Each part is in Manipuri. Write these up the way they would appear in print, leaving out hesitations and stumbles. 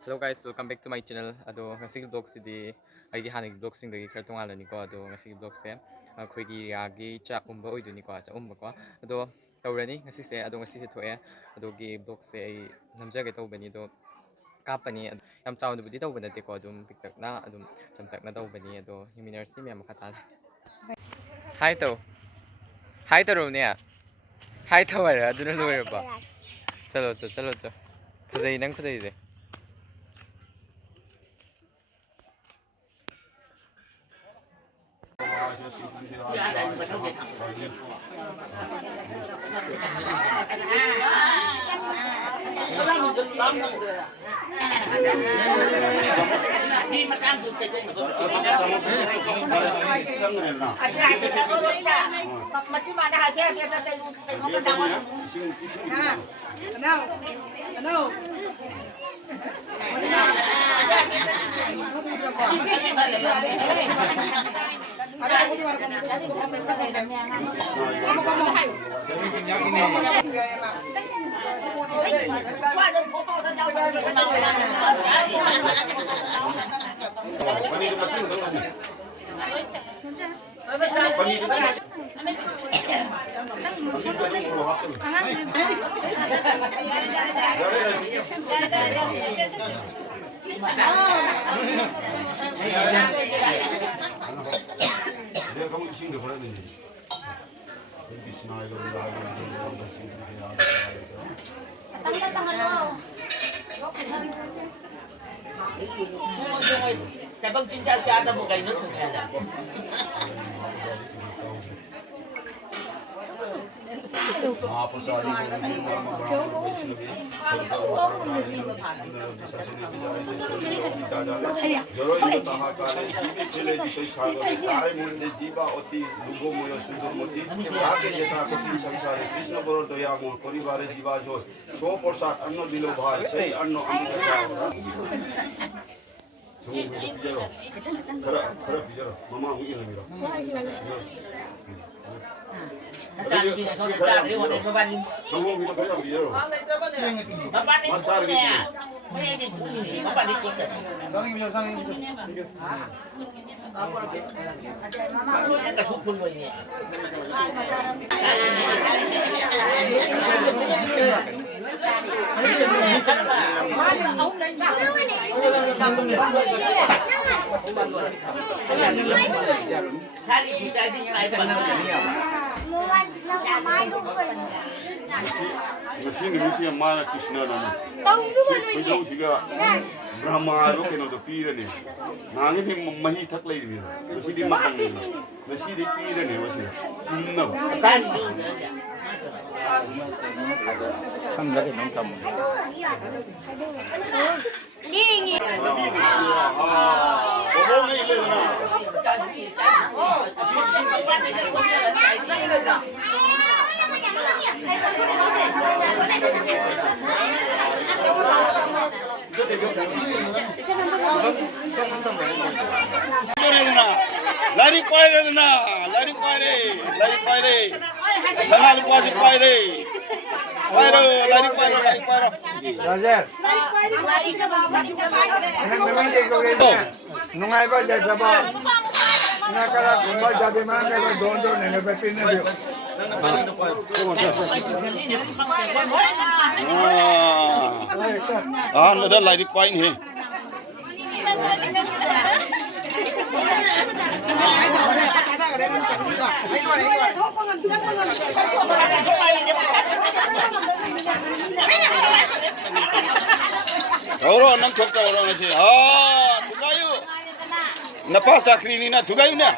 Hello guys, welcome back to my channel. Ngasigi vlog sidi aigi hanagi vlog sing dagi khara tongalani ko. Ngasigi vlog se akhoi yagi cha umba oiduni ko, cha umba ko. Taurani ngasi se ngasi se thoe. Gi vlog se ai namjage tawbani kapani yam chawna budi tawba nate ko piktak na chamtak na tawbani himinar si me makata. Hi to. Hi to ne. Hi to wala aduna loyer ba. Chalo chalo. Khazai nang khazai je. Bang cinta ada mau kain itu ada. Mesin yang mana tu senang Kau juga Brahma lo kena tu pira ni. Nanti ni mahi tak lagi ni. Mesti di makan ni. Mesti di pira ni mesti. Senang. Kan lagi nonton. Lingi. Oh ni le na. Lari paire na, lari paire. Sangal kuasi paire. Pairo, lari pairo. Razer. Nungai ba jasa ba? Nakala kumba jabi mana ba dondo ne ne pepin ne dio. Nada lari pain he. Orang nang cok orang nasi. Tukayu. Napa sakri ni na tukayu na.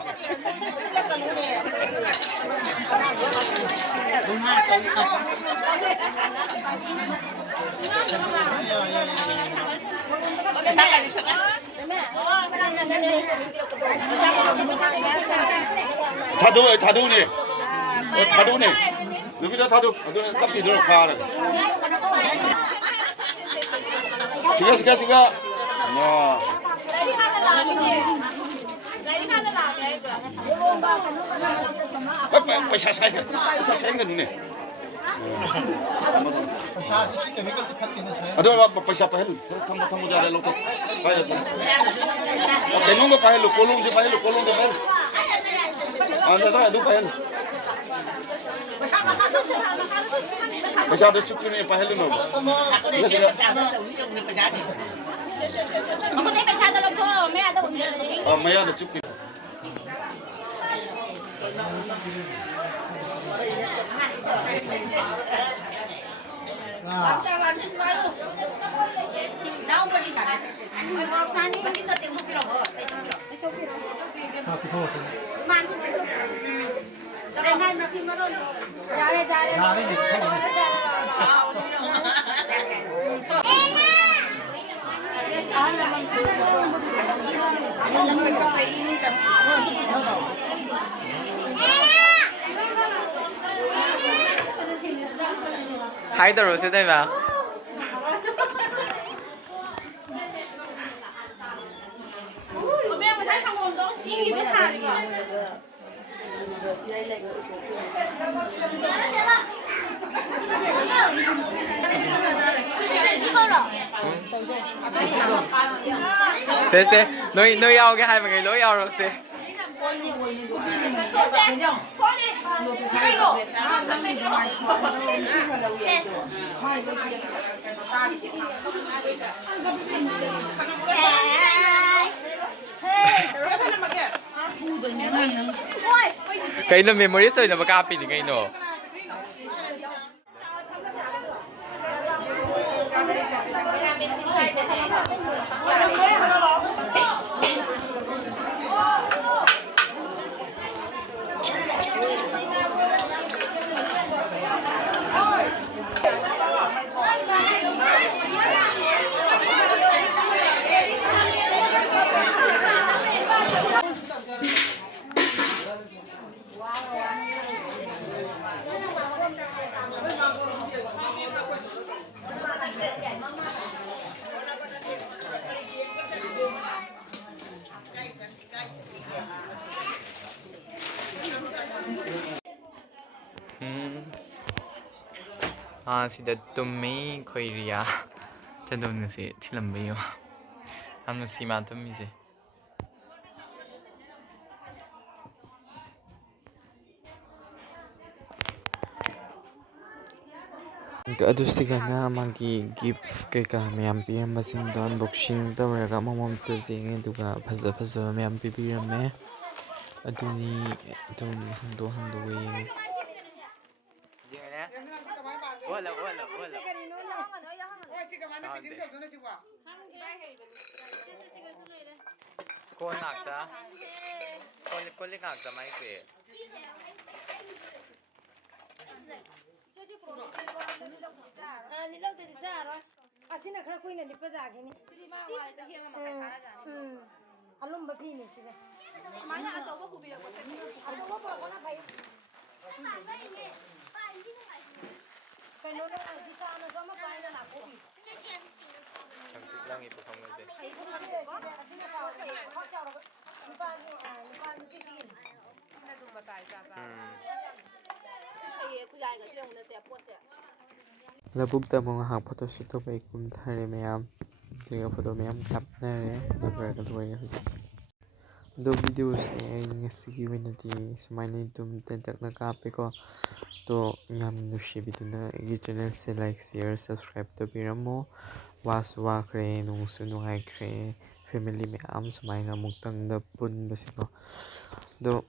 Thadu ni. Thadu ni. Lebih dah thadu tapi dulu kar. Siga. Nah. पैसा साइकिल ni. अरे पैसा पहले थम जा रहे लोग कहीं को पहले कोलूम से पहले अदू पहले पैसा तो चुप नहीं पहले नो เขาไม่ได้ไปชาร์จแล้วพ่อแม่ต้อง मैं याद चुप đau quá đi cả này mày vào sáng đi cái tiền không biết đâu mà đây ngay mà phim nó rồi ra đây Hai đầu sẽ đây mà. mẹ mà thấy xong rồi đó ý biết xài đi Sẽ nói yêu cái hai mà người nói yêu rồi sẽ. Cái nó memory rồi nó baka pin cái nó. Sida tummi khoiria chadon se thilambayo amno sima tummi se adu sigana magi gifts ke ka mayam piram basing don unboxing tawraga momom te jenge duga phaja mayam pipirame aduni dum hando we Hola. Con ngakta. Con ngakta mai se. Lilau thì ra rồi. Xin là khơi quên là lipa ra cái này. Alum bắp phi này xin này. Mai là tàu bắp bì là có thể. Tàu bắp có là phải. Cái nó đi xa nó do mất bay nó là cũng. Lang ipo thong nge. Labuk ta mga hang photo shoot to bai kum thare mayam tiga photo mayam kap na re dogra ka thoi ne do videos ai ngasigi wenati sumaini tum tentak na kape ko to yam nushi biduna igi channel se like share subscribe to biramo waswa kre nung sunu hai kre family mayam sumai nga muktang da pun basiko do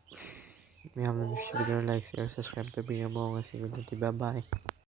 mayam nushi biduna like share subscribe to biramo ngasigi wenati bye bye